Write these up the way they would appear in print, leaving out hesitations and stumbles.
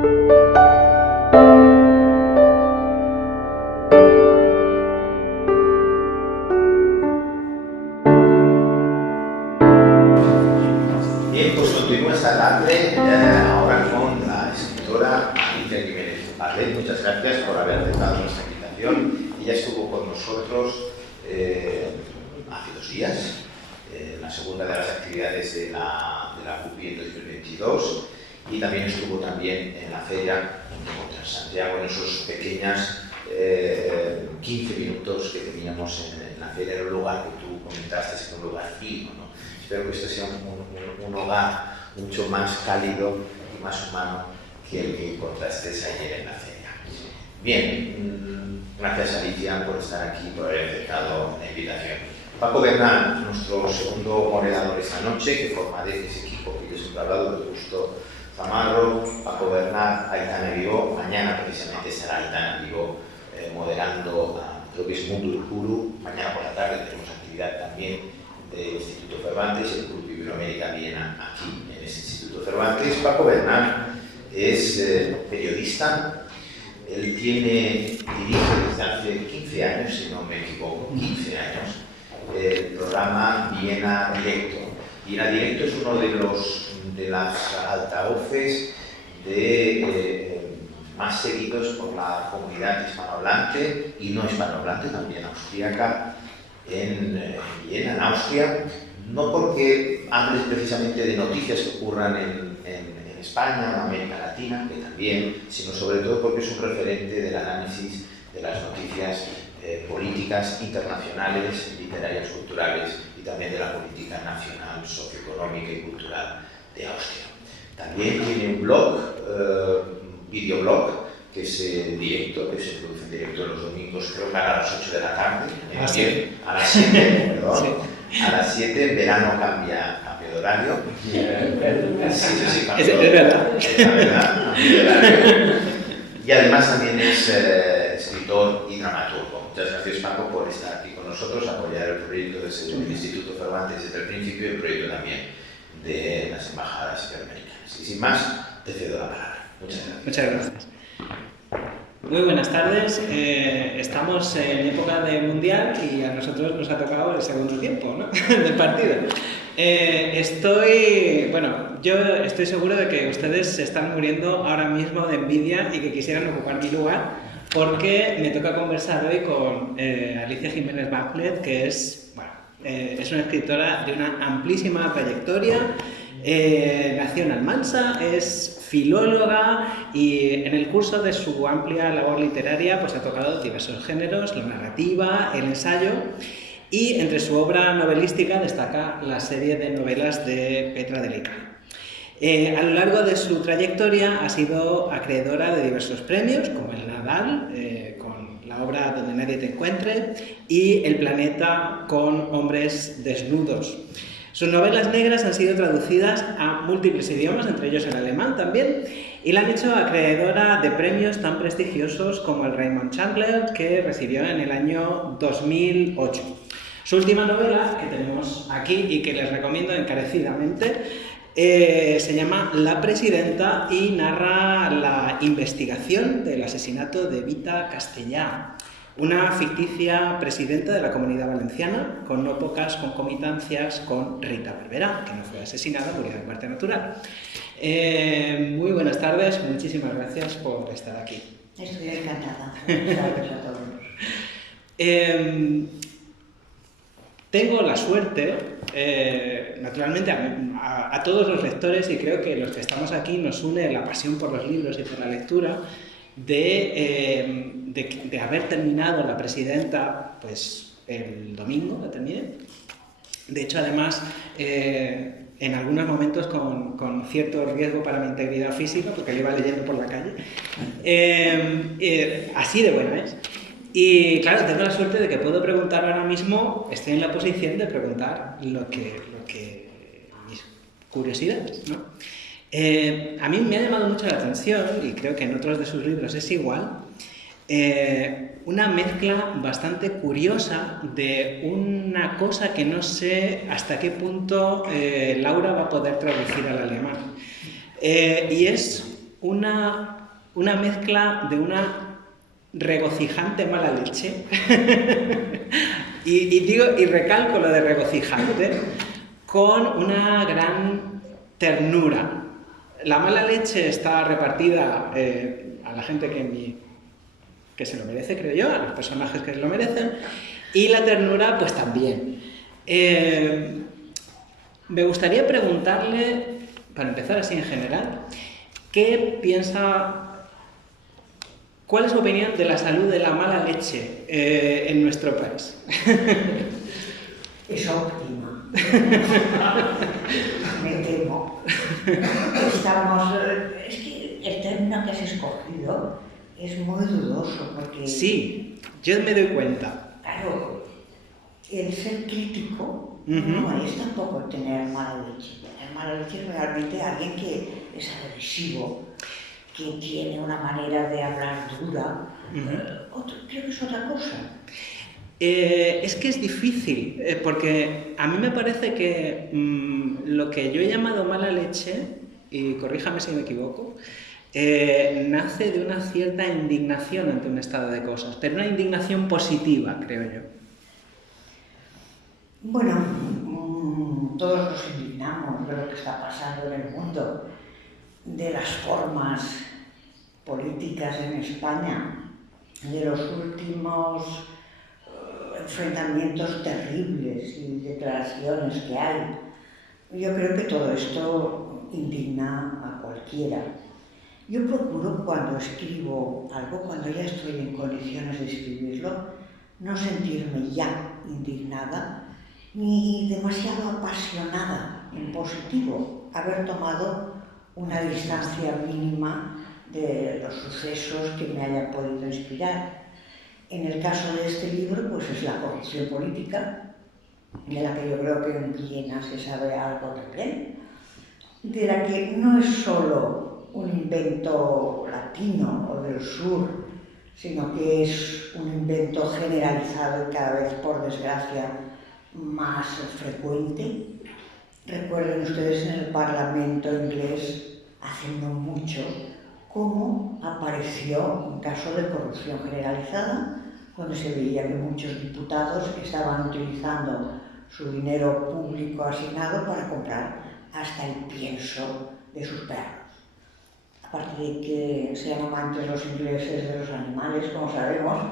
Bien, pues continúo esta tarde ahora con la escritora Alicia Jiménez Barlet. Muchas gracias por haber aceptado nuestra invitación. Ella estuvo con nosotros hace 2 días, la segunda de las actividades de la CUPI en 2022, y también estuvo en la feria de Santiago, en esos pequeños 15 minutos que teníamos en la feria. Era un lugar que tú comentaste, es un lugar fino, ¿no? Espero que este sea un hogar mucho más cálido y más humano que el que encontraste ayer en la feria. Bien, gracias Alicia por estar aquí, por haber aceptado la invitación. Paco Bernal, nuestro segundo moderador esta noche, que forma de ese equipo que yo siempre he hablado, de Justo Zamarro, Paco Bernal, Aitana Vigo. Mañana precisamente estará Aitana Vigo moderando lo que es Mundo Urkuru. Mañana por la tarde tenemos actividad también del Instituto Cervantes, el Grupo Iberoamérica Viena aquí en ese Instituto Cervantes. Paco Bernal es periodista. Él dirige desde hace 15 años, si no me equivoco, 15 años, el programa Viena Directo. Viena Directo es uno de las altavoces más seguidos por la comunidad hispanohablante y no hispanohablante, también austríaca, en Viena, en Austria, no porque hables precisamente de noticias que ocurran en España, en América Latina, que también, sino sobre todo porque es un referente del análisis de las noticias políticas internacionales, literarias, culturales y también de la política nacional, socioeconómica y cultural de Austria. También tiene un blog, videoblog, que es en directo, que se produce en directo los domingos, creo que a las 8 de la tarde, a las 7, perdón, sí. A las 7, en verano cambia de horario. Sí, Es verdad. Es la verdad, cambia de horario. Y además también es escritor y dramaturgo. Muchas gracias, Paco, por estar aquí con nosotros, apoyar el proyecto del Instituto Cervantes desde el principio y el proyecto también de las embajadas iberoamericanas. Y sin más, te cedo la palabra. Muchas gracias. Muchas gracias. Muy buenas tardes. Estamos en época de mundial y a nosotros nos ha tocado el segundo tiempo, ¿no? Del partido. Yo estoy seguro de que ustedes se están muriendo ahora mismo de envidia y que quisieran ocupar mi lugar, porque me toca conversar hoy con Alicia Jiménez Barlet, que es una escritora de una amplísima trayectoria. Nació en Almansa, es filóloga y en el curso de su amplia labor literaria pues ha tocado diversos géneros, la narrativa, el ensayo, y entre su obra novelística destaca la serie de novelas de Petra Delica. A lo largo de su trayectoria ha sido acreedora de diversos premios, como el Nadal, con la obra Donde nadie te encuentre, y El planeta con hombres desnudos. Sus novelas negras han sido traducidas a múltiples idiomas, entre ellos el alemán también, y la han hecho acreedora de premios tan prestigiosos como el Raymond Chandler, que recibió en el año 2008. Su última novela, que tenemos aquí y que les recomiendo encarecidamente, se llama La Presidenta y narra la investigación del asesinato de Vita Castellà, una ficticia presidenta de la Comunidad Valenciana, con no pocas concomitancias con Rita Barberá, que no fue asesinada, murió de muerte natural. Muy buenas tardes, muchísimas gracias por estar aquí. Estoy encantada. Gracias a todos. Tengo la suerte, naturalmente a todos los lectores, y creo que los que estamos aquí nos une la pasión por los libros y por la lectura, de haber terminado La Presidenta pues el domingo, la terminé. De hecho, además, en algunos momentos con cierto riesgo para mi integridad física, porque lo iba leyendo por la calle. Así de buena es. Y claro, tengo la suerte de que puedo preguntar ahora mismo, estoy en la posición de preguntar lo que mis curiosidades, ¿no? A mí me ha llamado mucho la atención, y creo que en otros de sus libros es igual, una mezcla bastante curiosa de una cosa que no sé hasta qué punto Laura va a poder traducir al alemán. Y es una mezcla de una regocijante mala leche, y recalco lo de regocijante, con una gran ternura. La mala leche está repartida a la gente que se lo merece, creo yo, a los personajes que se lo merecen, y la ternura pues también. Me gustaría preguntarle, para empezar así en general, ¿qué piensa, cuál es su opinión de la salud de la mala leche en nuestro país? Es óptima. Me temo. Es que el término que has escogido es muy dudoso porque... Sí, yo me doy cuenta. Claro, el ser crítico no es tampoco tener mala leche. Tener mala leche es realmente alguien que es agresivo, que tiene una manera de hablar dura. Creo que es otra cosa. Es que es difícil, porque a mí me parece que lo que yo he llamado mala leche, y corríjame si me equivoco, nace de una cierta indignación ante un estado de cosas, pero una indignación positiva, creo yo. Bueno, todos nos indignamos de lo que está pasando en el mundo, de las formas políticas en España, de los últimos enfrentamientos terribles y declaraciones que hay. Yo creo que todo esto indigna a cualquiera. Yo procuro cuando escribo algo, cuando ya estoy en condiciones de escribirlo, no sentirme ya indignada ni demasiado apasionada en positivo, haber tomado una distancia mínima de los sucesos que me hayan podido inspirar. En el caso de este libro, pues es la corrupción política, de la que yo creo que en Viena se sabe algo también, de la que no es solo un invento latino o del sur, sino que es un invento generalizado y cada vez, por desgracia, más frecuente. Recuerden ustedes en el Parlamento inglés, hace no mucho, cómo apareció un caso de corrupción generalizada, cuando se veía que muchos diputados estaban utilizando su dinero público asignado para comprar hasta el pienso de sus perros. Aparte de que sean amantes los ingleses de los animales, como sabemos,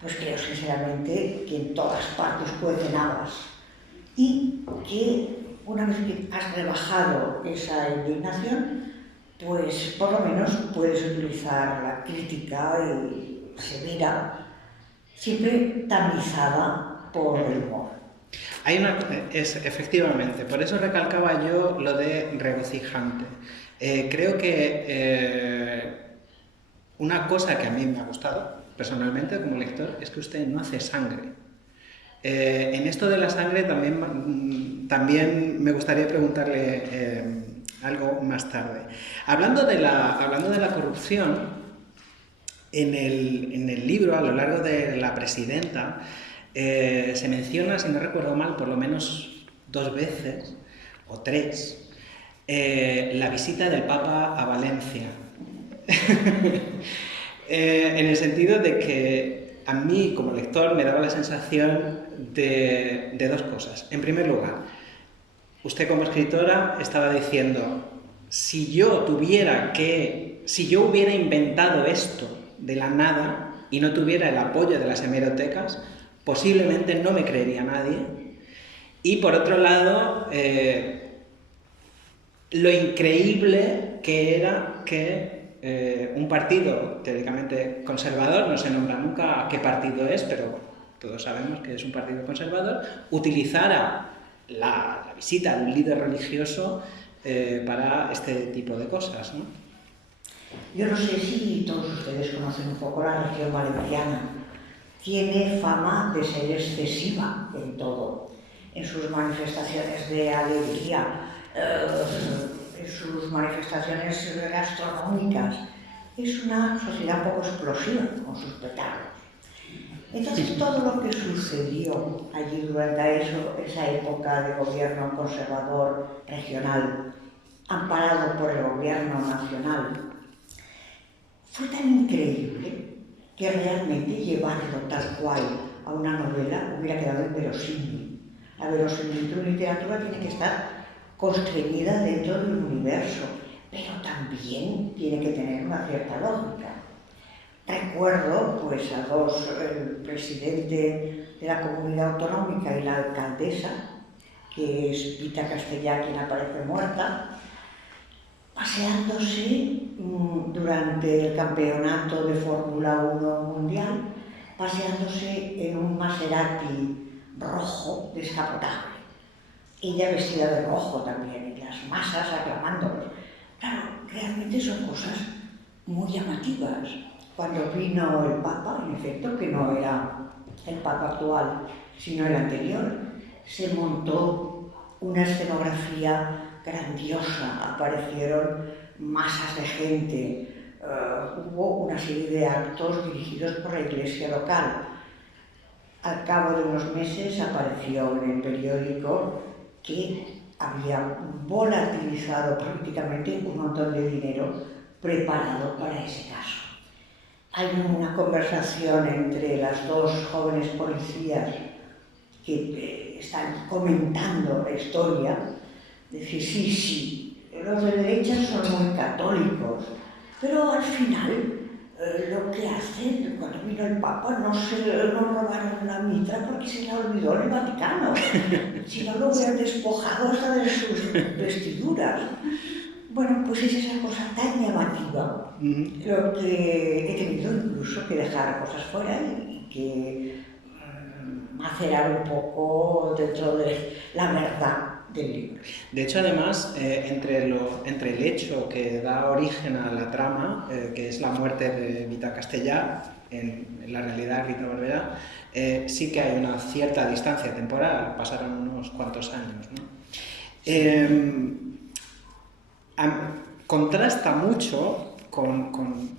pues creo sinceramente que en todas partes cuecen habas. Y que una vez que has rebajado esa indignación, pues por lo menos puedes utilizar la crítica severa, siempre tamizada por el humor. Efectivamente, por eso recalcaba yo lo de regocijante. Creo que una cosa que a mí me ha gustado personalmente como lector es que usted no hace sangre. En esto de la sangre también me gustaría preguntarle algo más tarde. Hablando de la corrupción, en el libro, a lo largo de la presidenta, se menciona, si no recuerdo mal, por lo menos 2 veces, o 3, la visita del Papa a Valencia. En el sentido de que a mí, como lector, me daba la sensación de 2 cosas. En primer lugar, usted como escritora estaba diciendo, si yo hubiera inventado esto de la nada y no tuviera el apoyo de las hemerotecas, posiblemente no me creería nadie. Y por otro lado, lo increíble que era que un partido teóricamente conservador, no se nombra nunca qué partido es, pero todos sabemos que es un partido conservador, utilizara la visita de un líder religioso para este tipo de cosas, ¿no? Yo no sé si todos ustedes conocen un poco la región valenciana. Tiene fama de ser excesiva en todo, en sus manifestaciones de alegría, en sus manifestaciones gastronómicas. Es una sociedad un poco explosiva con sus petardos. Entonces, todo lo que sucedió allí durante esa época de gobierno conservador regional, amparado por el gobierno nacional, fue tan increíble que realmente llevarlo tal cual a una novela hubiera quedado inverosímil. La verosimilitud en literatura tiene que estar constreñida dentro de un universo, pero también tiene que tener una cierta lógica. Recuerdo pues a dos, el presidente de la comunidad autonómica y la alcaldesa, que es Vita Castellà, quien aparece muerta, paseándose durante el campeonato de Fórmula 1 mundial, paseándose en un Maserati rojo descapotable. Ella vestida de rojo también, y las masas aclamándolos. Claro, realmente son cosas muy llamativas. Cuando vino el Papa, en efecto, que no era el Papa actual, sino el anterior, se montó una escenografía grandiosa, aparecieron masas de gente, hubo una serie de actos dirigidos por la iglesia local. Al cabo de unos meses apareció en el periódico que había volatilizado políticamente un montón de dinero preparado para ese caso. Hay una conversación entre las dos jóvenes policías que están comentando la historia, de decir, sí, los de derecha son muy católicos, pero al final lo que hacen, cuando vino el Papa, no robaron la mitra porque se la olvidó en el Vaticano, si no lo hubieran despojado hasta de sus vestiduras. Bueno, pues es esa cosa tan llamativa, lo que he tenido incluso que dejar cosas fuera y que macerar un poco dentro de la verdad del libro. De hecho, además, entre el hecho que da origen a la trama, que es la muerte de Vita Castellà, en la realidad Rita Barberá, sí que hay una cierta distancia temporal, pasaron unos cuantos años, ¿no? Sí. Contrasta mucho con,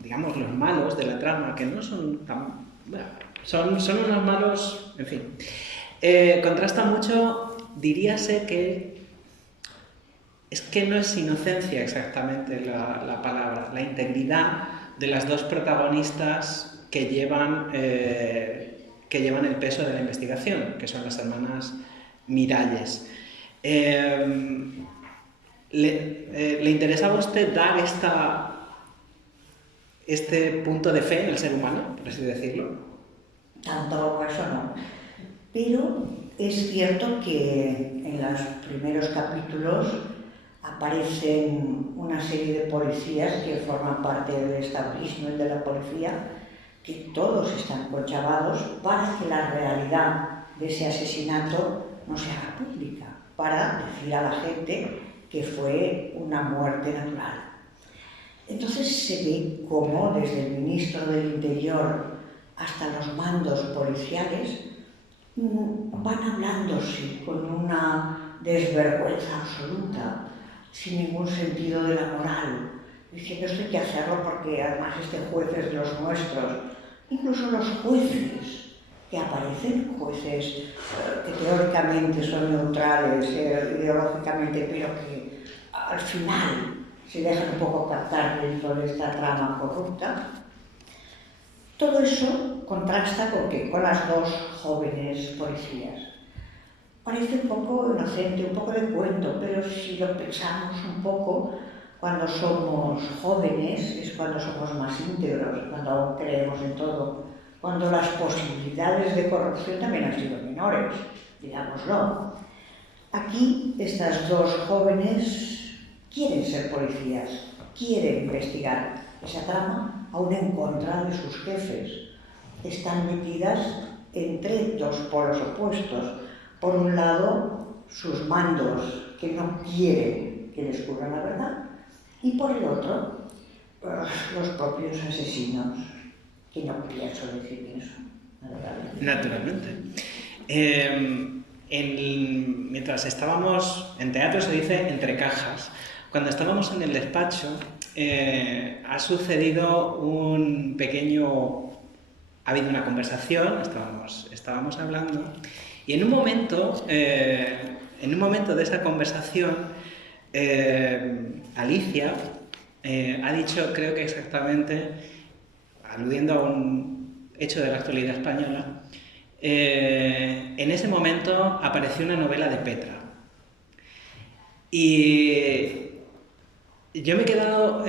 digamos, los malos de la trama, que no son tan... Bueno, son unos malos, en fin. Contrasta mucho, diríase que... Es que no es inocencia exactamente la palabra, la integridad de las dos protagonistas que llevan el peso de la investigación, que son las hermanas Miralles. ¿Le interesaba a usted dar este punto de fe en el ser humano, por así decirlo? Tanto como eso no. Pero es cierto que en los primeros capítulos aparecen una serie de policías que forman parte del establishment de la policía, que todos están conchavados para que la realidad de ese asesinato no se haga pública, para decir a la gente que fue una muerte natural. Entonces se ve cómo desde el ministro del Interior hasta los mandos policiales van hablándose con una desvergüenza absoluta, sin ningún sentido de la moral, diciendo esto hay que hacerlo porque además este juez es de los nuestros. Incluso los jueces que aparecen, jueces que teóricamente son neutrales, ideológicamente, pero que al final se dejan un poco captar dentro de esta trama corrupta. Todo eso contrasta con ¿qué? Con las dos jóvenes policías. Parece un poco inocente, un poco de cuento, pero si lo pensamos un poco, cuando somos jóvenes es cuando somos más íntegros, cuando aún creemos en todo, cuando las posibilidades de corrupción también han sido menores, digámoslo. Aquí estas dos jóvenes quieren ser policías, quieren investigar esa trama, aún en contra de sus jefes. Están metidas entre dos polos opuestos. Por un lado, sus mandos que no quieren que descubran la verdad, y por el otro, los propios asesinos, que no pienso decir eso, naturalmente. Mientras estábamos en teatro se dice entre cajas. Cuando estábamos en el despacho ha sucedido un pequeño... Ha habido una conversación, estábamos hablando, y en un momento de esa conversación Alicia ha dicho, creo que exactamente, aludiendo a un hecho de la actualidad española, en ese momento apareció una novela de Petra. Y yo me he quedado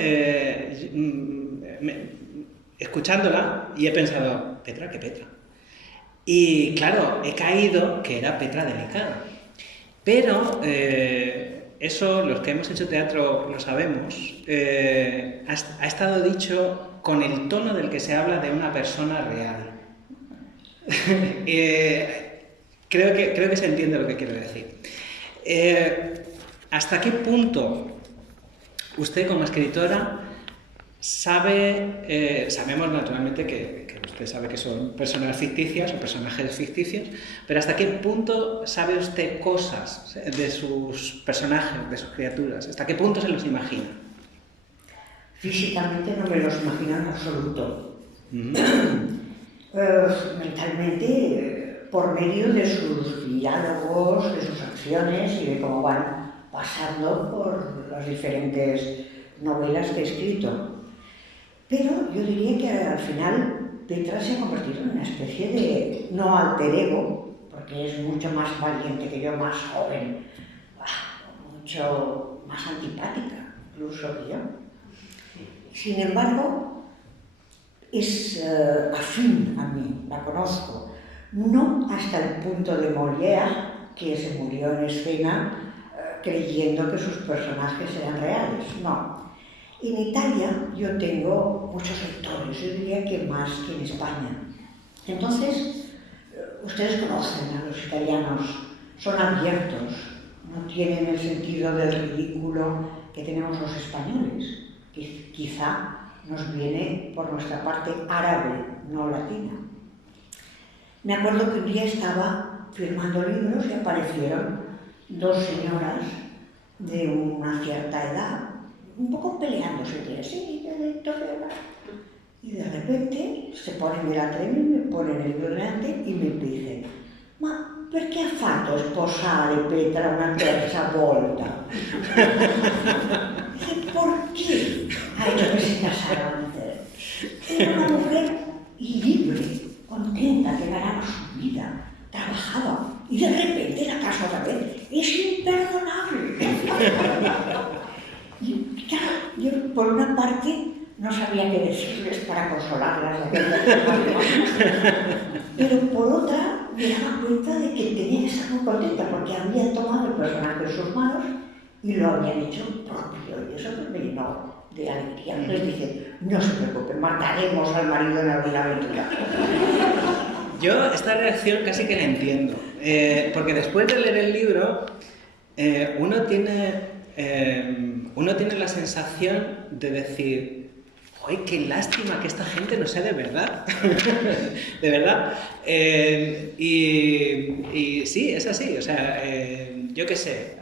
escuchándola y he pensado, ¿Petra? ¿Qué Petra? Y claro, he caído que era Petra Delicado. Pero eso, los que hemos hecho teatro lo sabemos, ha estado dicho con el tono del que se habla de una persona real. Creo que se entiende lo que quiero decir. ¿Hasta qué punto usted como escritora sabemos naturalmente que usted sabe que son personas ficticias o personajes ficticios, pero hasta qué punto sabe usted cosas de sus personajes, de sus criaturas? ¿Hasta qué punto se los imagina? Físicamente no me los imagino en absoluto. Mentalmente, por medio de sus diálogos, de sus acciones y de cómo van pasando por las diferentes novelas que he escrito. Pero yo diría que al final Petra se ha convertido en una especie de no alter ego, porque es mucho más valiente que yo, más joven, mucho más antipática incluso que yo. Sin embargo, es afín a mí, la conozco. No hasta el punto de Molière, que se murió en escena creyendo que sus personajes eran reales, no. En Italia yo tengo muchos lectores, yo diría que más que en España. Entonces, ustedes conocen a los italianos, son abiertos, no tienen el sentido del ridículo que tenemos los españoles, que quizá nos viene por nuestra parte árabe, no latina. Me acuerdo que un día estaba firmando libros y aparecieron dos señoras de una cierta edad, un poco peleándose, y de repente se ponen delante de mí, me ponen el libro delante y me dicen: ma perché ha fatto sposare Petra una terza volta? ¿Por qué ha hecho que se casaran? Era una mujer libre, contenta, que ganaba su vida, trabajaba, y de repente la casa otra vez. Es imperdonable. Y claro, yo por una parte no sabía qué decirles para consolarlas, pero por otra me daba cuenta de que tenía que estar muy contenta porque habían tomado el personaje en sus manos y lo habían hecho propio, y eso me llenó de alegría. Les dije: no se preocupen, mataremos al marido en alguna aventura. Yo esta reacción casi que la entiendo, porque después de leer el libro uno tiene la sensación de decir: ¡ay, qué lástima que esta gente no sea de verdad! De verdad. Y sí, es así. O sea, yo qué sé,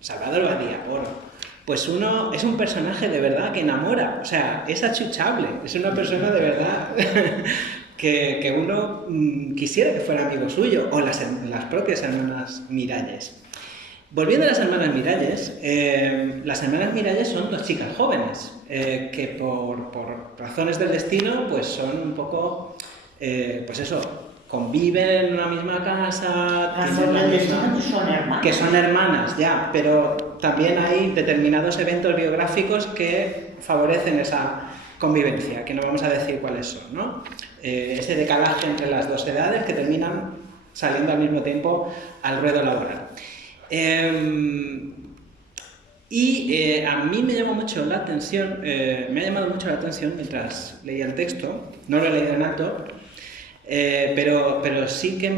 Salvador Badía, pues uno es un personaje de verdad que enamora. O sea, es achuchable, es una persona de verdad que uno quisiera que fuera amigo suyo, o las propias hermanas Miralles. Volviendo a las hermanas Miralles son dos chicas jóvenes que por razones del destino pues son un poco, pues eso, conviven en una misma casa, que son hermanas ya, pero también hay determinados eventos biográficos que favorecen esa convivencia, que no vamos a decir cuáles son, ¿no? Ese decalaje entre las dos edades que terminan saliendo al mismo tiempo al ruedo laboral. A mí me llamó mucho la atención, me ha llamado mucho la atención mientras leía el texto, no lo he leído en alto, pero sí que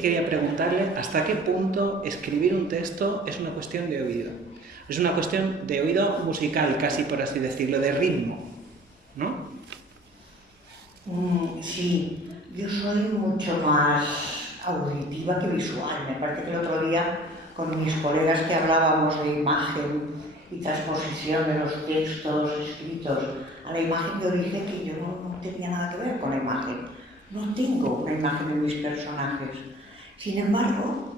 quería preguntarle hasta qué punto escribir un texto es una cuestión de oído. Es una cuestión de oído musical, casi por así decirlo, de ritmo, ¿no? Sí, yo soy mucho más auditiva que visual. Me parece que el otro día con mis colegas que hablábamos de imagen y transposición de los textos escritos a la imagen, yo dije que yo no tenía nada que ver con la imagen. No tengo una imagen de mis personajes. Sin embargo,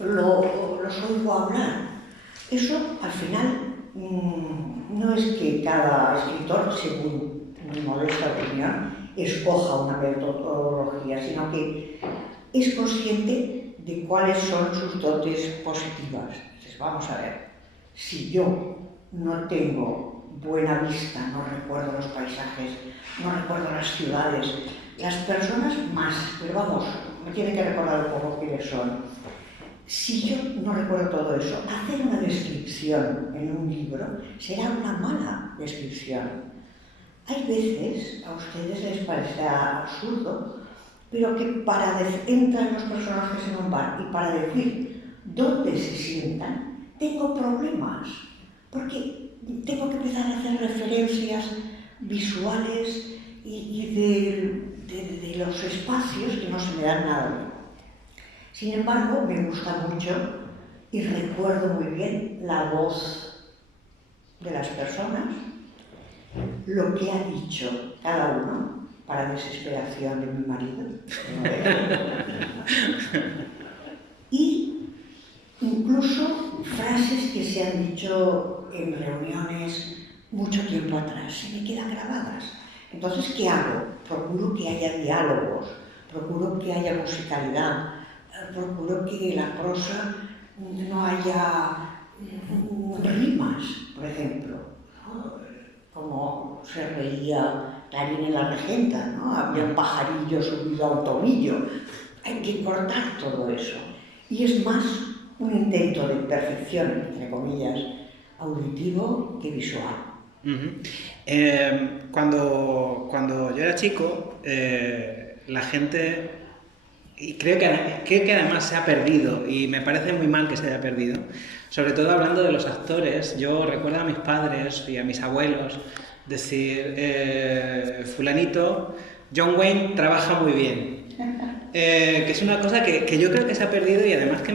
los oigo hablar. Eso, al final, no es que cada escritor, según mi modesta opinión, escoja una metodología, sino que es consciente de cuáles son sus dotes positivas. Entonces, vamos a ver, si yo no tengo buena vista, no recuerdo los paisajes, no recuerdo las ciudades, las personas más, pero vamos, me tienen que recordar un poco quiénes son. Si yo no recuerdo todo eso, hacer una descripción en un libro será una mala descripción. Hay veces, a ustedes les parecerá absurdo, pero que para entrar los personajes en un bar y para decir dónde se sientan, tengo problemas, porque tengo que empezar a hacer referencias visuales y de los espacios que no se me dan nada. Sin embargo, me gusta mucho y recuerdo muy bien la voz de las personas, lo que ha dicho cada uno, para desesperación de mi marido, y incluso frases que se han dicho en reuniones mucho tiempo atrás, se me quedan grabadas. Entonces, ¿qué hago? Procuro que haya diálogos, procuro que haya musicalidad, procuro que la prosa no haya rimas, por ejemplo, como se reía Darín en La Regenta, ¿no? Había un pajarillo subido a un tomillo. Hay que cortar todo eso. Y es más un intento de perfección, entre comillas, auditivo que visual. Cuando yo era chico, la gente, y creo que además se ha perdido, y me parece muy mal que se haya perdido, sobre todo hablando de los actores. Yo recuerdo a mis padres y a mis abuelos decir, fulanito, John Wayne trabaja muy bien. Que es una cosa que yo creo que se ha perdido, y además que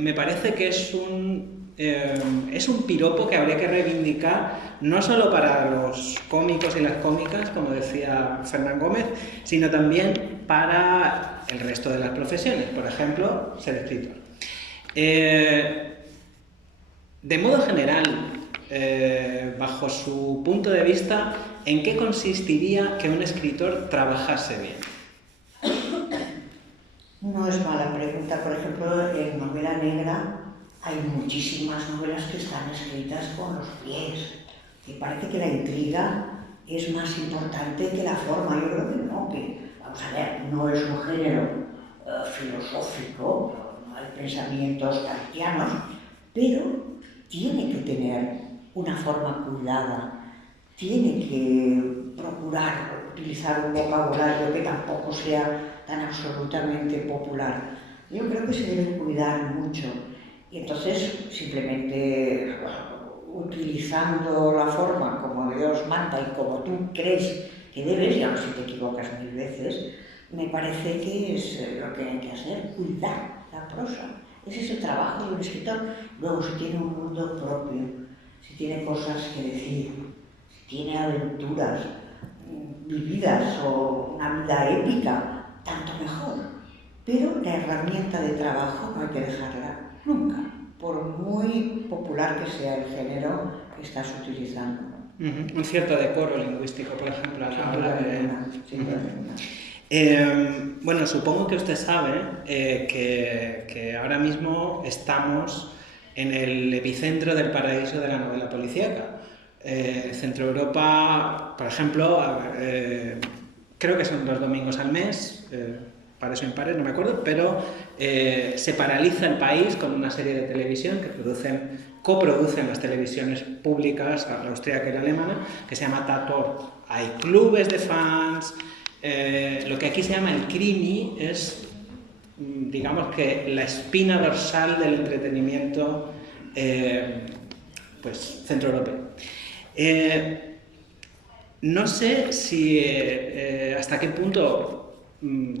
me parece que es un piropo que habría que reivindicar, no solo para los cómicos y las cómicas, como decía Fernán Gómez, sino también para el resto de las profesiones, por ejemplo, ser escritor. De modo general, bajo su punto de vista, ¿en qué consistiría que un escritor trabajase bien? No es mala pregunta. Por ejemplo, en novela negra hay muchísimas novelas que están escritas con los pies, que parece que la intriga es más importante que la forma. Yo creo que no, que, vamos a ver, no es un género filosófico, no hay pensamientos kantianos, pero tiene que tener una forma cuidada, tiene que procurar utilizar un vocabulario que tampoco sea tan absolutamente popular. Yo creo que se debe cuidar mucho, y entonces simplemente utilizando la forma como Dios manda y como tú crees que debes, y aun si te equivocas 1000 veces, me parece que es lo que hay que hacer, cuidar la prosa. Ese es el trabajo de un escritor. Luego, si tiene un mundo propio, si tiene cosas que decir, si tiene aventuras vividas o una vida épica, tanto mejor. Pero la herramienta de trabajo no hay que dejarla nunca, por muy popular que sea el género que estás utilizando. Un cierto decoro lingüístico, por ejemplo, a la hora de... Bueno, supongo que usted sabe que ahora mismo estamos en el epicentro del paraíso de la novela policíaca. Centro Europa, por ejemplo, creo que son 2 domingos al mes, pares o impares, no me acuerdo, pero se paraliza el país con una serie de televisión que coproducen las televisiones públicas, la austríaca y la alemana, que se llama Tatort. Hay clubes de fans. Lo que aquí se llama el krimi es, digamos que la espina dorsal del entretenimiento pues centroeuropeo. No sé si hasta qué punto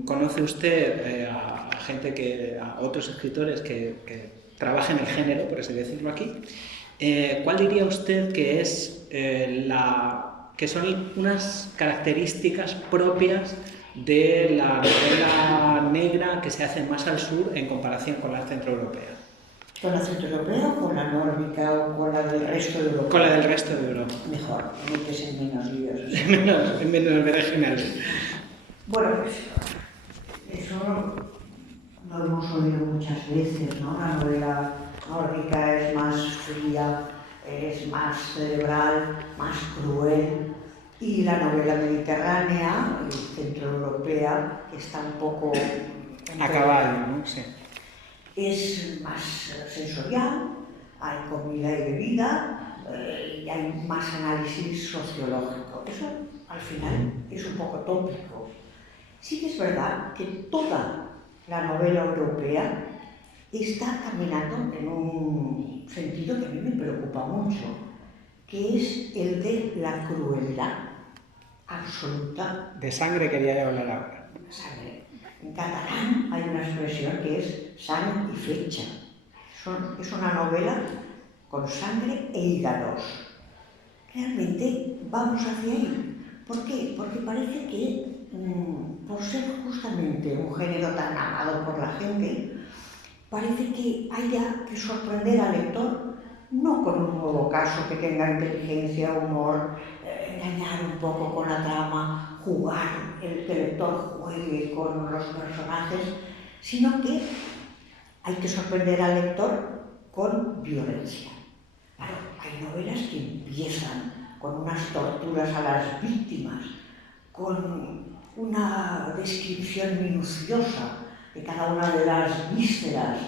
conoce usted a gente a otros escritores que trabajen el género, por así decirlo aquí. ¿Cuál diría usted que es que son unas características propias de la novela negra que se hace más al sur en comparación con la centroeuropea? ¿Con la centroeuropea o con la nórdica o con la del resto de Europa? Con la del resto de Europa. Mejor, metes en menos líos. menos berenjenales. Bueno, pues eso lo hemos oído muchas veces, ¿no? La novela nórdica es más fría, es más cerebral, más cruel, y la novela mediterránea, centroeuropea, que está un poco a caballo, ¿no? Sí. Es más sensorial, hay comida y bebida, y hay más análisis sociológico. Eso al final es un poco tópico. Sí que es verdad que toda la novela europea está caminando en un sentido que a mí me preocupa mucho, que es el de la crueldad absoluta. De sangre quería yo hablar ahora. Sangre. En catalán hay una expresión que es sang y flecha. Es una novela con sangre e hígados. Realmente vamos hacia ahí. ¿Por qué? Porque parece que, por ser justamente un género tan amado por la gente, parece que haya que sorprender al lector, no con un nuevo caso que tenga inteligencia, humor, engañar un poco con la trama, jugar, que el lector juegue con los personajes, sino que hay que sorprender al lector con violencia. Claro, hay novelas que empiezan con unas torturas a las víctimas, con una descripción minuciosa de cada una de las vísceras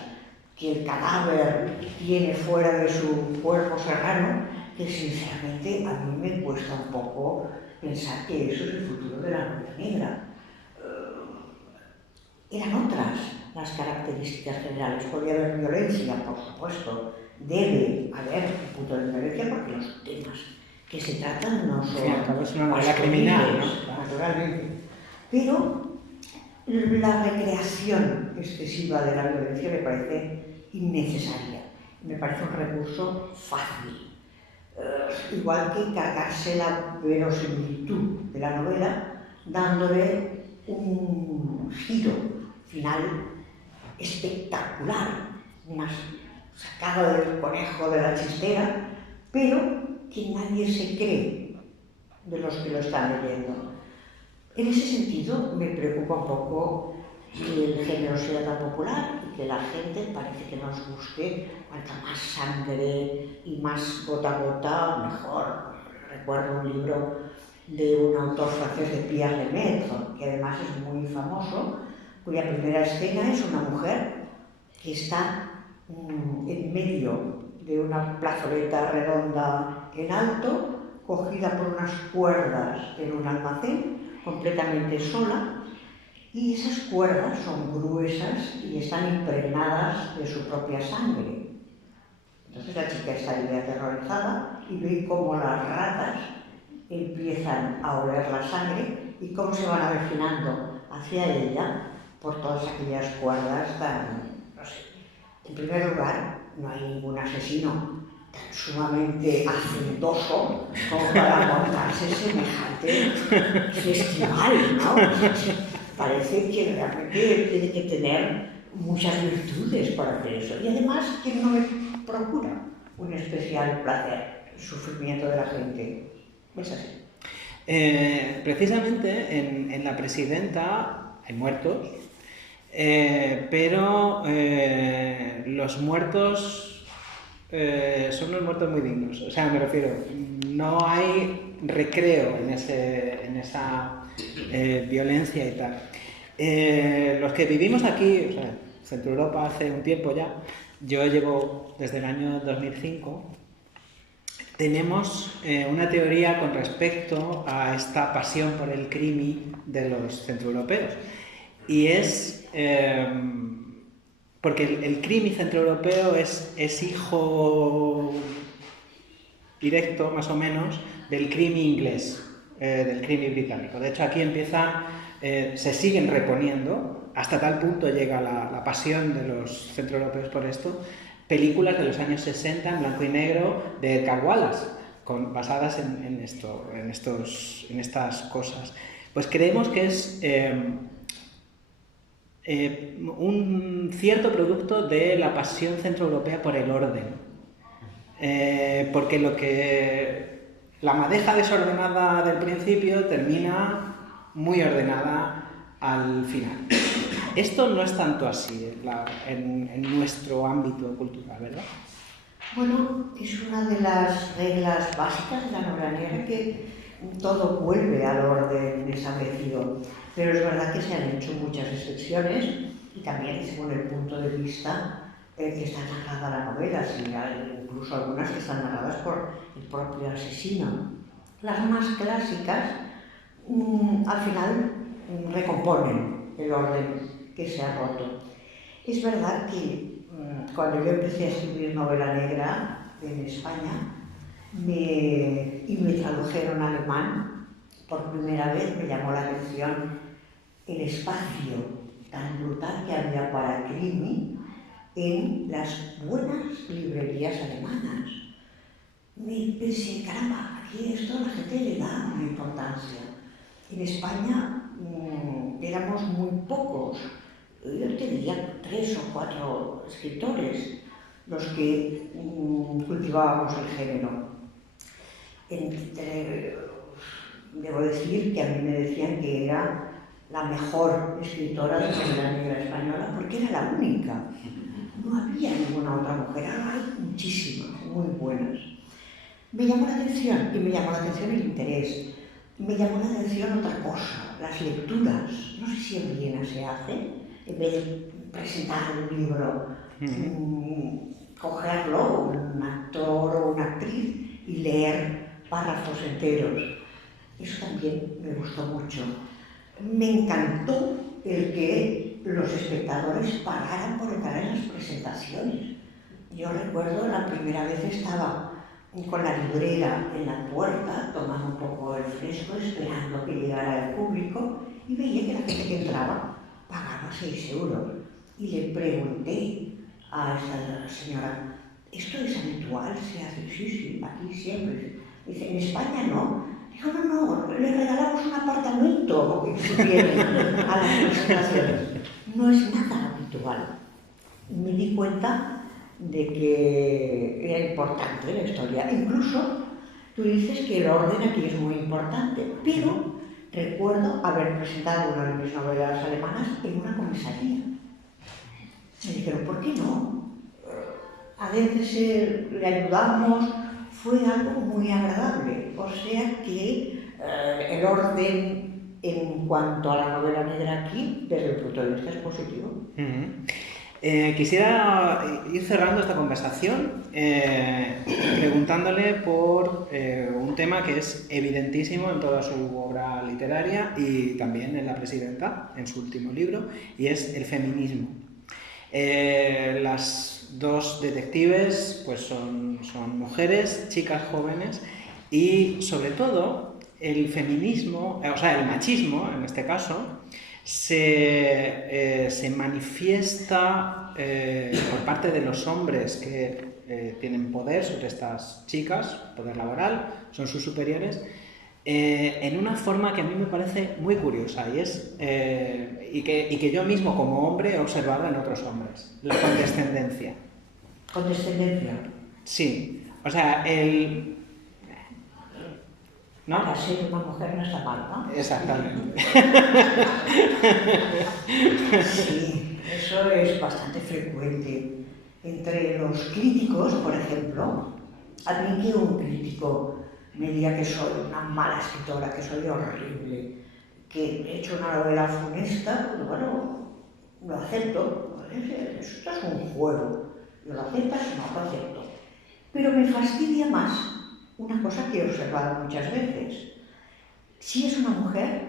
que el cadáver tiene fuera de su cuerpo serrano, que sinceramente a mí me cuesta un poco pensar que eso es el futuro de la novela negra. Eran otras las características generales. Podría haber violencia, por supuesto, debe haber un punto de violencia porque los temas que se tratan no son... es una novela criminal, ¿no? Naturalmente. Pero la recreación excesiva de la violencia me parece innecesaria. Me parece un recurso fácil. Igual que cargarse la verosimilitud de la novela, dándole un giro final espectacular, más sacado del conejo de la chistera, pero que nadie se cree de los que lo están leyendo. En ese sentido, me preocupa un poco que el género sea tan popular y que la gente parece que nos guste cuanta más sangre y más gota a gota, mejor. Recuerdo un libro de un autor francés, de Pierre Lemaitre, que además es muy famoso, cuya primera escena es una mujer que está en medio de una plazoleta redonda en alto, cogida por unas cuerdas en un almacén, completamente sola, y esas cuerdas son gruesas y están impregnadas de su propia sangre. Entonces la chica está ahí aterrorizada y ve cómo las ratas empiezan a oler la sangre y cómo se van avecinando hacia ella por todas aquellas cuerdas tan, no sé. En primer lugar, no hay ningún asesino tan sumamente hacendoso como para montarse semejante festival, ¿no? Parece que realmente tiene que tener muchas virtudes para hacer eso. Y además que no me procura un especial placer, el sufrimiento de la gente. Es así. Precisamente en La Presidenta hay muertos, pero los muertos son unos muertos muy dignos. O sea, me refiero, no hay recreo en esa violencia y tal. Los que vivimos aquí, o sea, Centro Europa hace un tiempo ya, yo llevo desde el año 2005, tenemos una teoría con respecto a esta pasión por el crimi de los centroeuropeos. Y es porque el crimi centroeuropeo es hijo directo, más o menos, del crimi inglés, del crimi británico. De hecho, aquí se siguen reponiendo, hasta tal punto llega la pasión de los centroeuropeos por esto, películas de los años 60 en blanco y negro de Edgar Wallace, basadas en estas cosas. Pues creemos que es un cierto producto de la pasión centroeuropea por el orden. Porque la madeja desordenada del principio termina muy ordenada al final. Esto no es tanto así en nuestro ámbito cultural, ¿verdad? Bueno, es una de las reglas básicas de la novela negra, que todo vuelve al orden establecido. Pero es verdad que se han hecho muchas excepciones y también según el punto de vista que está narrada la novela, incluso algunas que están narradas por el propio asesino. Las más clásicas al final recomponen el orden que se ha roto. Es verdad que cuando yo empecé a escribir novela negra en España y me tradujeron al alemán, por primera vez me llamó la atención el espacio tan brutal que había para Krimi en las buenas librerías alemanas. Me pensé, caramba, aquí esto a la gente le da una importancia. En España éramos muy pocos, yo te diría 3 o 4 escritores los que cultivábamos el género. Debo decir que a mí me decían que era la mejor escritora de novela negra española porque era la única. No había ninguna otra mujer, ahora hay muchísimas, muy buenas. Me llamó la atención, y me llamó la atención el interés. Me llamó la atención otra cosa, las lecturas. No sé si en Viena se hace, en vez de presentar un libro, cogerlo, un actor o una actriz, y leer párrafos enteros. Eso también me gustó mucho. Me encantó el que los espectadores pagaran por entrar en las presentaciones. Yo recuerdo la primera vez estaba con la librera en la puerta, tomando un poco el fresco, esperando que llegara el público, y veía que la gente que entraba pagaba 6 euros. Y le pregunté a esta señora, ¿esto es habitual? ¿Se hace? Sí, aquí siempre. Dice, ¿en España no? Dijo, no, le regalamos un apartamento si viene a las presentaciones. No es nada habitual. Me di cuenta de que era importante la historia. Incluso tú dices que el orden aquí es muy importante, pero recuerdo haber presentado una de mis novelas alemanas en una comisaría. Me dijeron, ¿por qué no? Adéntrese, le ayudamos. Fue algo muy agradable. O sea que el orden en cuanto a la novela negra aquí, desde el punto de vista, es positivo. Quisiera ir cerrando esta conversación preguntándole por un tema que es evidentísimo en toda su obra literaria y también en La Presidenta, en su último libro, y es el feminismo. Las dos detectives pues son mujeres, chicas jóvenes, y sobre todo el feminismo, o sea, el machismo en este caso, se manifiesta por parte de los hombres que tienen poder sobre estas chicas, poder laboral, son sus superiores, en una forma que a mí me parece muy curiosa y que yo mismo como hombre he observado en otros hombres, la condescendencia. ¿Condescendencia? Sí, o sea, ¿no? Para ser una mujer no está mal, ¿no? Exactamente. Sí, eso es bastante frecuente. Entre los críticos, por ejemplo, a mí que un crítico me diga que soy una mala escritora, que soy horrible, que he hecho una novela funesta, pues bueno, lo acepto. Esto es un juego. ¿Lo aceptas? No, lo acepto. Pero me fastidia más una cosa que he observado muchas veces. Si es una mujer,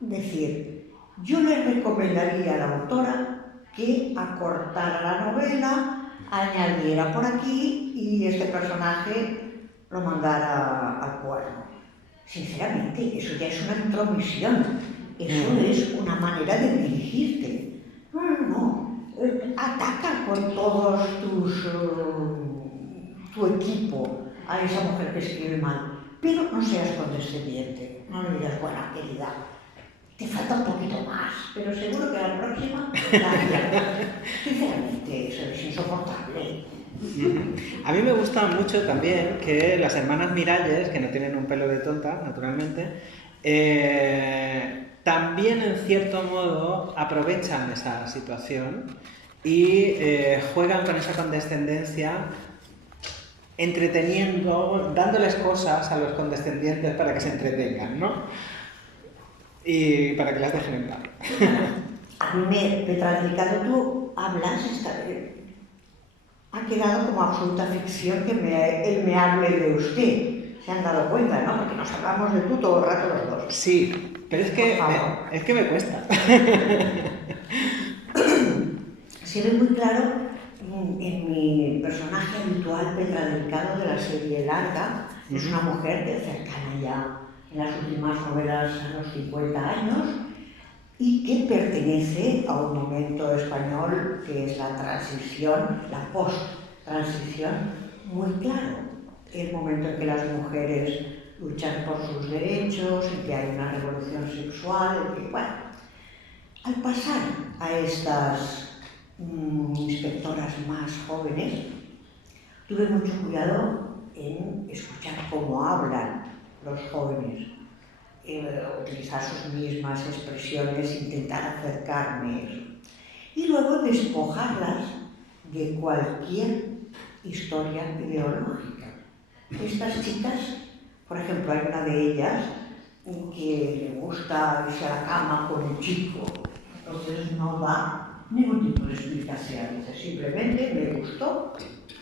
decir, yo le recomendaría a la autora que acortara la novela, añadiera por aquí y este personaje lo mandara al cuerno. Sinceramente, eso ya es una intromisión, eso es una manera de dirigirte. No. Ataca con todos tu equipo a esa mujer que escribe mal, pero no seas condescendiente, no le digas, bueno, querida, te falta un poquito más, pero seguro que la próxima la aciertas. Sinceramente, eso es insoportable. A mí me gusta mucho también que las hermanas Miralles, que no tienen un pelo de tonta, naturalmente, también en cierto modo aprovechan esa situación y juegan con esa condescendencia, entreteniendo, dándoles cosas a los condescendientes para que se entretengan, ¿no? Y para que las dejen en paz. A mí Petra Delicado, tú hablas, ha quedado como absoluta ficción que él me hable de usted. Se han dado cuenta, ¿no? Porque nos hablamos de tú todo el rato los dos. Sí, pero es que me cuesta. Se ve muy claro en mi personaje habitual, Petra Delicado, de la serie larga. Es una mujer que cercana ya en las últimas novelas a los 50 años y que pertenece a un momento español que es la transición, la post-transición, muy claro. El momento en que las mujeres luchan por sus derechos, en que hay una revolución sexual, en que, bueno, al pasar a estas inspectoras más jóvenes, tuve mucho cuidado en escuchar cómo hablan los jóvenes, utilizar sus mismas expresiones, intentar acercarme. Y luego despojarlas de cualquier historia ideológica. Estas chicas, por ejemplo, hay una de ellas que le gusta irse a la cama con un chico, entonces no da ningún tipo de explicación, dice simplemente me gustó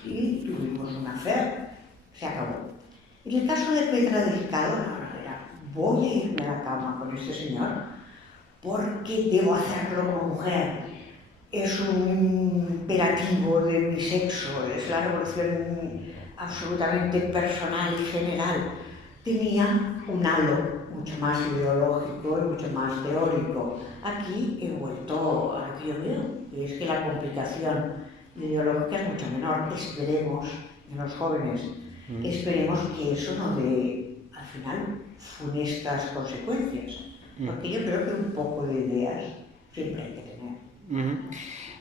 y tuvimos un affair, se acabó. En el caso de Petra Delicado, voy a irme a la cama con este señor porque debo hacerlo como mujer. Es un imperativo de mi sexo, es la revolución absolutamente personal y general. Tenía un halo mucho más ideológico y mucho más teórico. Aquí he vuelto a lo que yo veo, y es que la complicación ideológica es mucho menor. Esperemos en los jóvenes, esperemos que eso no dé al final funestas consecuencias, porque yo creo que un poco de ideas siempre hay que tener.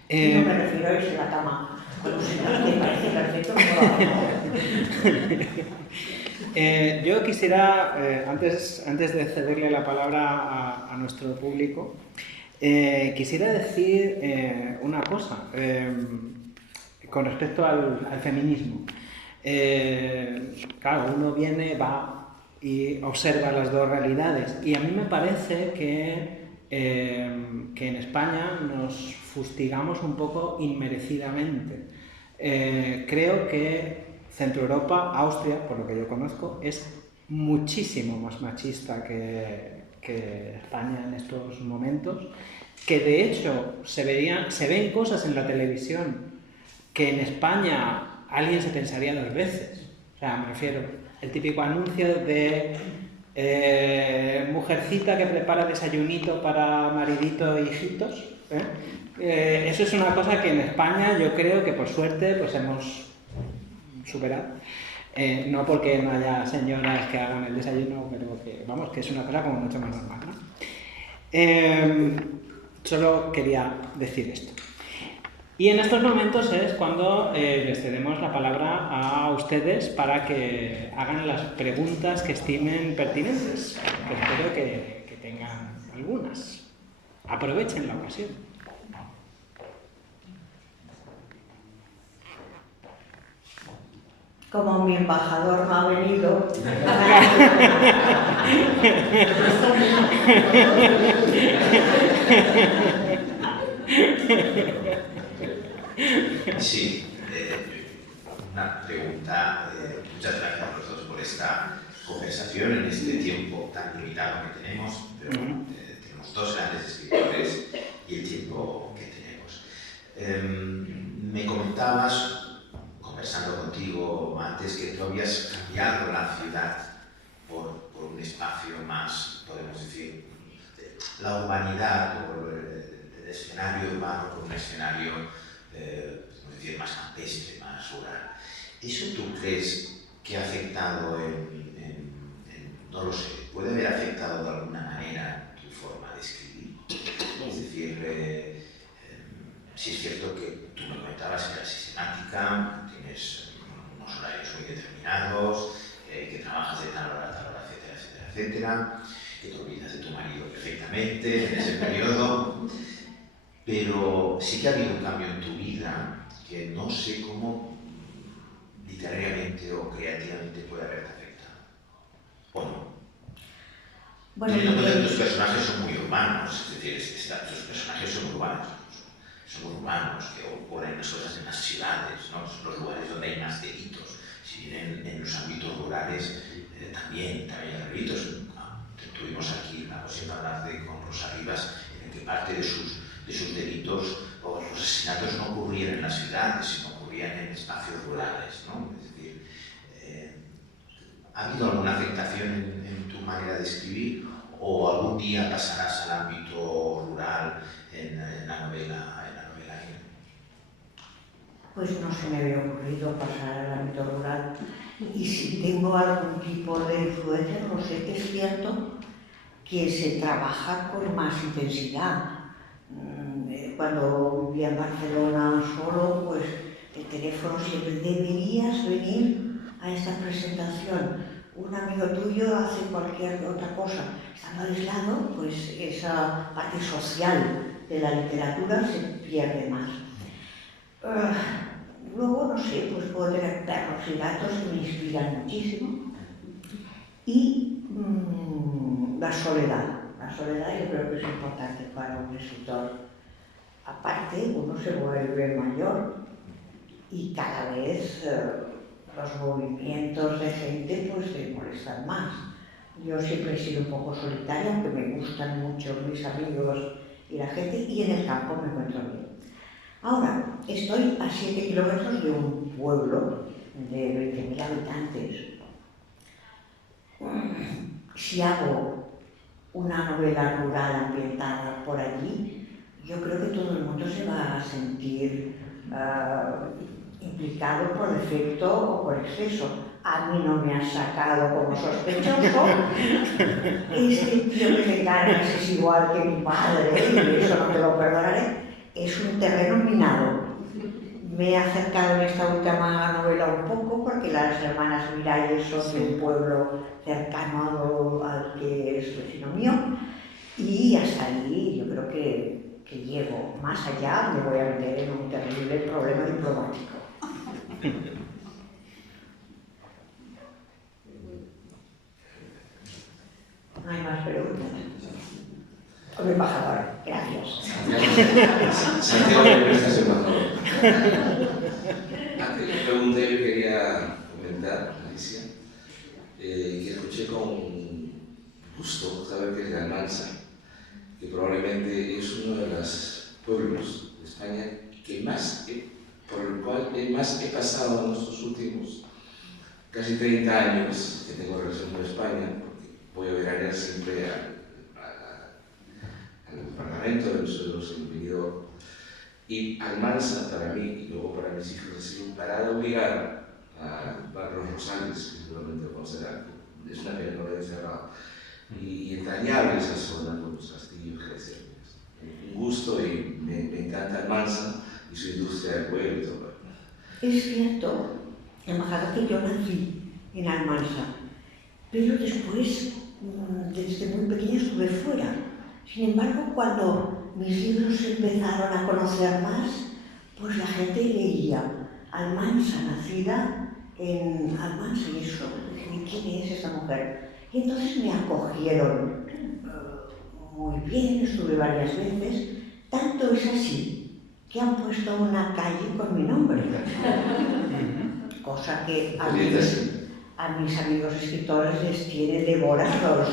Y no me refiero a irse a la cama con un señor que parece perfecto, pero yo quisiera, antes de cederle la palabra a nuestro público, quisiera decir una cosa con respecto al feminismo. Claro, uno viene, va y observa las dos realidades, y a mí me parece que en España nos fustigamos un poco inmerecidamente. Creo que Centro Europa, Austria, por lo que yo conozco, es muchísimo más machista que España en estos momentos, que de hecho se ven cosas en la televisión que en España alguien se pensaría dos veces. O sea, me refiero, el típico anuncio de mujercita que prepara desayunito para maridito e hijitos. Eso es una cosa que en España yo creo que por suerte pues hemos superado. No porque no haya señoras que hagan el desayuno, pero que, vamos, que es una cosa como mucho más normal, ¿no? Solo quería decir esto. Y en estos momentos es cuando les cedemos la palabra a ustedes para que hagan las preguntas que estimen pertinentes. Que espero que tengan algunas. Aprovechen la ocasión. Como mi embajador no ha venido, Sí, una pregunta. Muchas gracias a los dos por esta conversación en este tiempo tan limitado que tenemos, pero tenemos dos grandes escritores y el tiempo que tenemos. Me comentabas, conversando contigo antes, que tú habías cambiado la ciudad por un espacio más, podemos decir, la urbanidad, por el escenario urbano, por un escenario podemos decir, más campestre, más rural. ¿Eso tú crees que ha afectado no lo sé, puede haber afectado de alguna manera tu tu forma de escribir. Es decir, sí es cierto que tú me comentabas que eras sistemática, tienes unos horarios muy determinados, que trabajas de tal hora a tal hora, etcétera, etcétera, etcétera, que te olvidas de tu marido perfectamente en ese periodo, pero sí que ha habido un cambio en tu vida que no sé cómo literariamente o creativamente puede haberte afectado, ¿o no? Bueno, teniendo en cuenta que tus personajes son muy urbanos, es decir, tus personajes son urbanos, que ocurren las cosas en las ciudades, ¿no? Son los lugares donde hay más delitos. Si bien en los ámbitos rurales también hay delitos. Tuvimos aquí la posibilidad de hablar con Rosa Rivas, en el que parte de sus delitos o los asesinatos no ocurrían en las ciudades, sino ocurrían en espacios rurales, ¿no? Es decir, ¿ha habido alguna afectación en tu manera de escribir o algún día pasarás al ámbito rural en la novela? Pues no se me había ocurrido pasar al ámbito rural, y si tengo algún tipo de influencia, no sé. Es cierto que se trabaja con más intensidad. Cuando vivía en Barcelona solo, pues el teléfono siempre: deberías venir a esta presentación. Un amigo tuyo hace cualquier otra cosa. Estando aislado, pues esa parte social de la literatura se pierde más. Luego, no sé, pues puedo tener perros y gatos que me inspiran muchísimo. Y la soledad. La soledad yo creo que es importante para un escritor. Aparte, uno se vuelve mayor y cada vez los movimientos de gente pues te molestan más. Yo siempre he sido un poco solitaria, aunque me gustan mucho mis amigos y la gente, y en el campo me encuentro bien. Ahora, estoy a 7 kilómetros de un pueblo de 20.000 habitantes. Si hago una novela rural ambientada por allí, yo creo que todo el mundo se va a sentir implicado por defecto o por exceso. A mí no me ha sacado como sospechoso. Este tío que me cargas es igual que mi padre, y eso no te lo perdonaré. Es un terreno minado. Me he acercado en esta última novela un poco porque las hermanas Miralles son de un pueblo cercano al que es vecino mío, y hasta ahí yo creo que llego. Más allá me voy a meter en un terrible problema diplomático. No hay más preguntas. Con embajador, gracias. Santiago, gracias, embajador. Antes de la pregunta, yo quería comentar, Alicia, que escuché con gusto saber que es de Almansa, que probablemente es uno de los pueblos de España por el cual más he pasado en estos últimos casi 30 años que tengo relación con España, porque voy a veranear siempre al Parlamento de nosotros hemos venido. Y Almansa, para mí y luego para mis hijos, ha sido un parada obligada a Barros Rosales, que seguramente lo conocerán, es una pena no lo haya cerrado. Y entrañable esa zona con los castillos crecientes. Un gusto, y me encanta Almansa y su industria del pueblo y todo. Es cierto, embajador, que yo nací en Almansa, pero después, desde muy pequeña, estuve fuera. Sin embargo, cuando mis libros se empezaron a conocer más, pues la gente leía Almansa, nacida en Almansa, y eso, ¿quién es esta mujer? Y entonces me acogieron muy bien, estuve varias veces. Tanto es así que han puesto una calle con mi nombre, cosa que a mis amigos escritores les tiene devorados.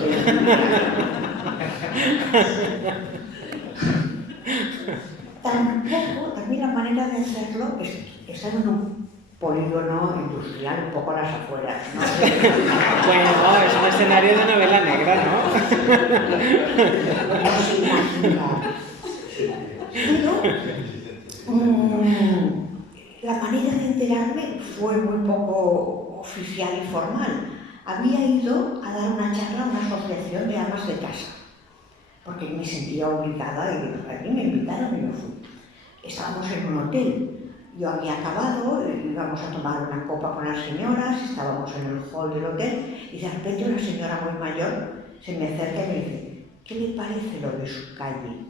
También la manera de hacerlo es estar en un polígono industrial un poco a las afueras, ¿no? Bueno, es un escenario de novela negra, ¿no? No se imagina. Pero la manera de enterarme fue muy poco oficial y formal. Había ido a dar una charla a una asociación de amas de casa. porque me sentía obligada a ir allí, me invitaron y me fui. Estábamos en un hotel. Yo había acabado, íbamos a tomar una copa con las señoras, estábamos en el hall del hotel y de repente una señora muy mayor se me acerca y me dice: ¿qué le parece lo de su calle?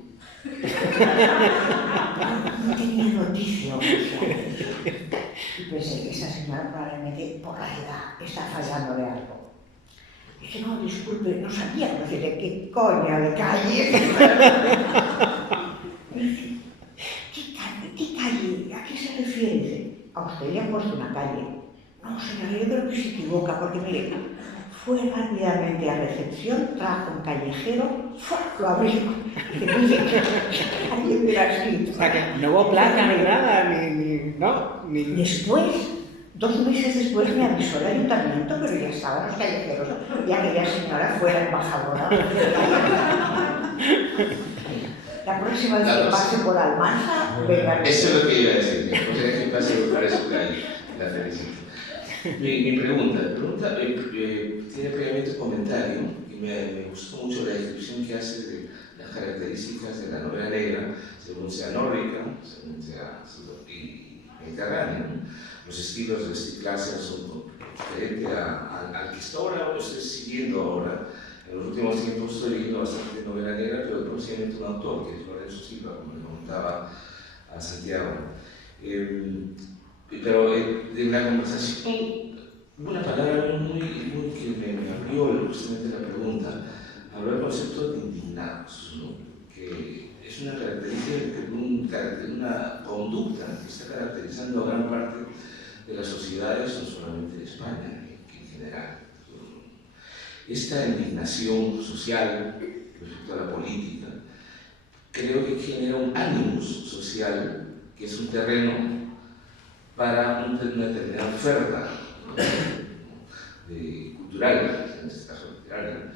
No tenía noticia, o sea, y pensé que esa señora probablemente por la edad está fallándole algo. Dije: no, disculpe, no sabía decirle qué coña de calle. Me dice: ¿qué calle? ¿A qué se refiere? Dice: a usted le han puesto una calle. No, señora, yo creo que se equivoca, porque mire, fue rápidamente a recepción, trajo un callejero, lo abrió. Dice: mire, calle Brasil. O sea, que no hubo placa ni nada, ¿no? Después, 2 meses después, me avisó el ayuntamiento, pero ya estaban los callejeros y aquella señora fue la embajadora. La próxima vez que pase por Almansa, venga. Eso es lo que iba a decir. La próxima vez que pase por eso, la felicito. Mi pregunta tiene previamente un comentario y me gustó mucho la descripción que hace de las características de la novela negra, según sea nórdica, según sea mediterránea, ¿no? Los estilos de Steve Classen son diferentes al que está ahora o estoy siguiendo ahora. En los últimos tiempos estoy leyendo bastante novela negra, pero próximamente un autor, que es Lorenzo Silva, como le comentaba a Santiago. Pero de la conversación, una palabra muy que me abrió justamente la pregunta, habló del concepto de indignados, ¿no? Que es una característica, una conducta que está caracterizando a gran parte de las sociedades, no solamente de España, en general. Esta indignación social respecto a la política creo que genera un ánimo social, que es un terreno para una determinada oferta, ¿no? Cultural, en este caso literaria,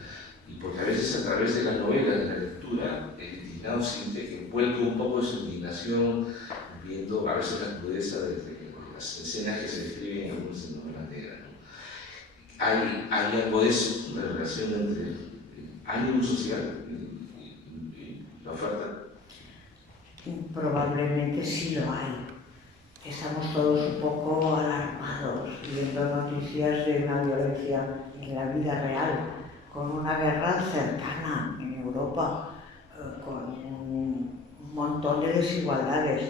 y porque a veces a través de la novela, de la lectura, el indignado siente que vuelve un poco de su indignación, viendo a veces la crudeza de las escenas que se describen en algunas novelas negras, ¿no? Hay algo de eso, una relación entre el ánimo social y la oferta. Probablemente sí lo hay. Estamos todos un poco alarmados viendo noticias de una violencia en la vida real, con una guerra cercana en Europa, con un montón de desigualdades.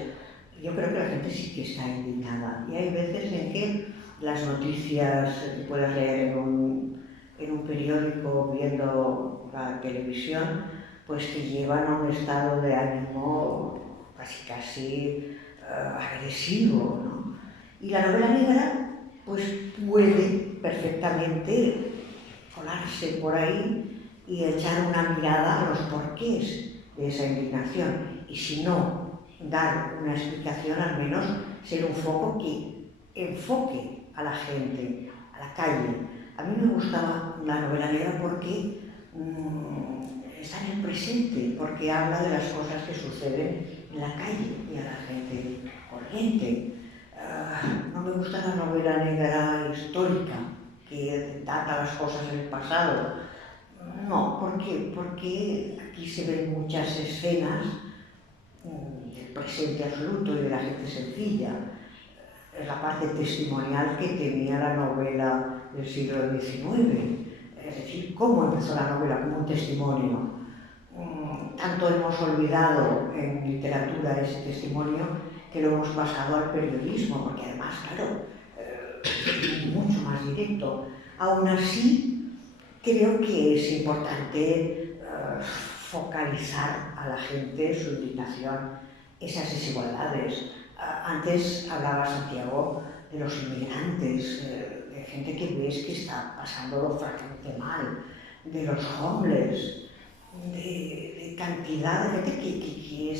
Yo creo que la gente sí que está indignada y hay veces en que las noticias que puedas leer en un periódico, viendo la televisión, pues te llevan a un estado de ánimo casi agresivo, ¿no? Y la novela negra pues puede perfectamente colarse por ahí y echar una mirada a los porqués de esa indignación, y si no dar una explicación, al menos ser un foco que enfoque a la gente, a la calle. A mí me gustaba la novela negra porque está en el presente, porque habla de las cosas que suceden en la calle y a la gente corriente. No me gusta la novela negra histórica, que data las cosas en el pasado. No, ¿por qué? Porque aquí se ven muchas escenas del presente absoluto y de la gente sencilla. Es la parte testimonial que tenía la novela del siglo XIX. Es decir, cómo empezó la novela como un testimonio. Tanto hemos olvidado en literatura ese testimonio que lo hemos pasado al periodismo, porque además, claro, es mucho más directo. Aún así, creo que es importante focalizar a la gente su indignación, esas desigualdades. Antes hablaba Santiago de los inmigrantes, de gente que ves que está pasándolo francamente mal, de los homeless, de cantidad de gente que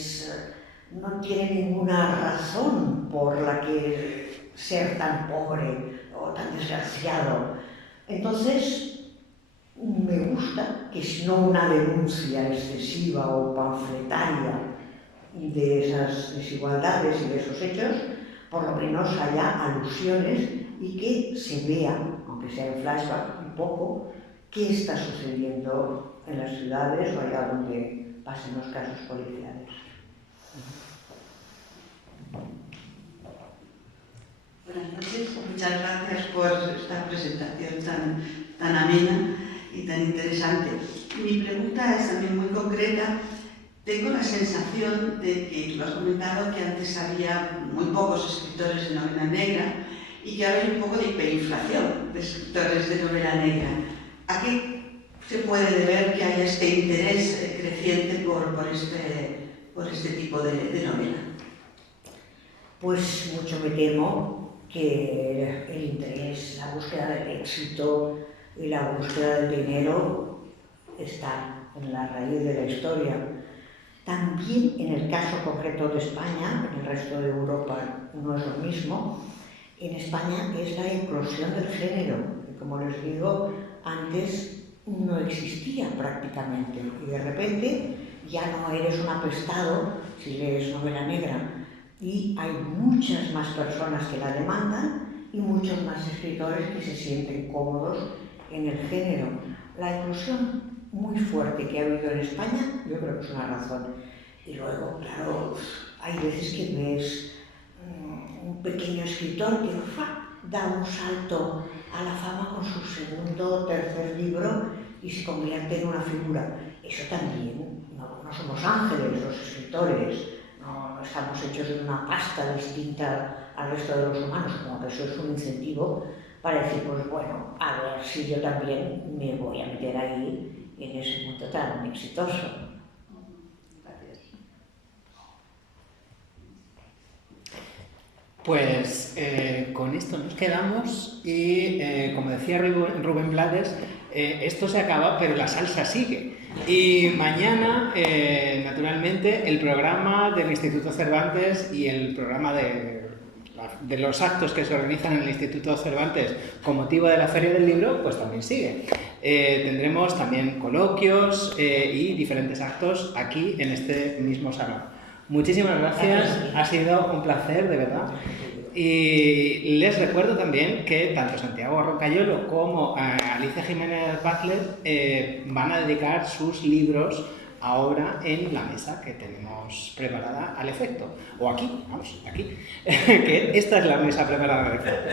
no tiene ninguna razón por la que ser tan pobre o tan desgraciado. Entonces, me gusta que si no una denuncia excesiva o panfletaria de esas desigualdades y de esos hechos, por lo menos haya alusiones y que se vea, aunque sea en flashback un poco, qué está sucediendo en las ciudades o allá donde pasen los casos policiales. Buenas noches, muchas gracias por esta presentación tan amena y tan interesante. Mi pregunta es también muy concreta. Tengo la sensación de que tú has comentado que antes había muy pocos escritores de novela negra y que ahora hay un poco de hiperinflación de escritores de novela negra. ¿A qué se puede deber que haya este interés creciente por este tipo de novela? Pues mucho me temo que el interés, la búsqueda del éxito y la búsqueda del dinero está en la raíz de la historia. También en el caso concreto de España, en el resto de Europa no es lo mismo, en España es la eclosión del género, que como les digo, antes no existía prácticamente y de repente ya no eres un apestado si lees novela negra. Y hay muchas más personas que la demandan y muchos más escritores que se sienten cómodos en el género. La inclusión muy fuerte que ha habido en España, yo creo que es una razón. Y luego, claro, hay veces que ves un pequeño escritor que da un salto a la fama con su segundo o tercer libro y se convierte en una figura. Eso también, no somos ángeles los escritores. No estamos hechos de una pasta distinta al resto de los humanos, como que eso es un incentivo para decir, pues bueno, a ver si yo también me voy a meter ahí en ese mundo tan exitoso. Pues con esto nos quedamos y, como decía Rubén Blades, esto se acaba, pero la salsa sigue. Y mañana, naturalmente, el programa del Instituto Cervantes y el programa de los actos que se organizan en el Instituto Cervantes con motivo de la Feria del Libro, pues también sigue. Tendremos también coloquios y diferentes actos aquí en este mismo salón. Muchísimas gracias, ha sido un placer, de verdad. Y les recuerdo también que tanto Santiago Roncayolo como Alicia Jiménez Baclet van a dedicar sus libros ahora en la mesa que tenemos preparada al efecto. O aquí, vamos, aquí. Que esta es la mesa preparada al efecto.